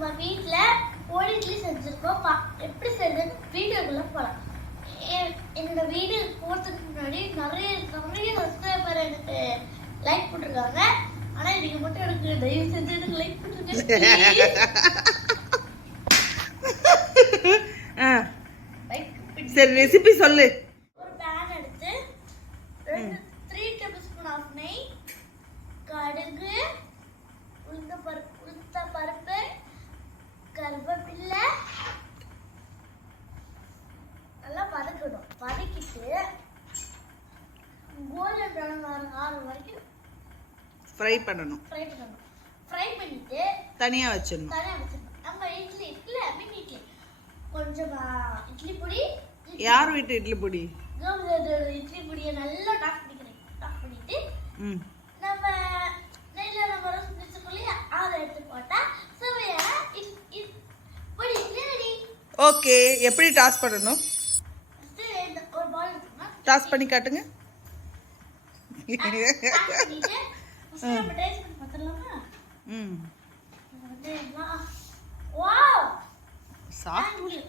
நம்ம வீட்டில் கோழி இட்லி செஞ்சுருக்கோம். எப்படி செய்யுதுன்னு வீடியோக்குள்ளே போகலாம். என்னோட வீடியோ போகிறதுக்கு முன்னாடி நிறைய சப்ஸ்கிரைபர் எனக்கு லைக் போட்டிருக்காங்க. ஆனால் இதுக்கு மட்டும் எனக்கு தயவு செஞ்சு எனக்கு லைக் போட்டிருக்கேன். சரி, ரெசிபி சொல்லு. ஒரு பேன் எடுத்து 3 டேபிள் ஸ்பூன் ஆஃப் நெய், கடுகு, உளுந்த பருப்பு, கருவேப்பிலை நல்லா வதக்கணும். வதக்கிட்டு கோல்டன் ப்ரௌன் ஆகிற வரைக்கும் ஃப்ரை பண்ணணும். ஃப்ரை பண்ணிட்டு தனியா வச்சிடணும். நம்ம இட்லி இருக்குல்ல, மினி இட்லி, கொஞ்சம் இட்லி பொடி. யார் வீட்டு இட்லி பொடி? இட்லி பொடியை நல்லா டாக் பண்ணிட்டு நம்ம நெய்யில் நம்ம ரோஸ்ட் வச்சிருக்கோம் இல்லையா, அதை எடுத்து போட்டா சுவையான பொடி இட்லி ரெடி. ஓகே, எப்படி டாஸ் பண்ணணும்? ஒரு பால் எடுத்துக்கணும். டாஸ் பண்ணி காட்டுங்க. நம்ம டேஸ்ட் பண்ணி பார்த்துடலாமா? வாவ், சாப்பிட்டு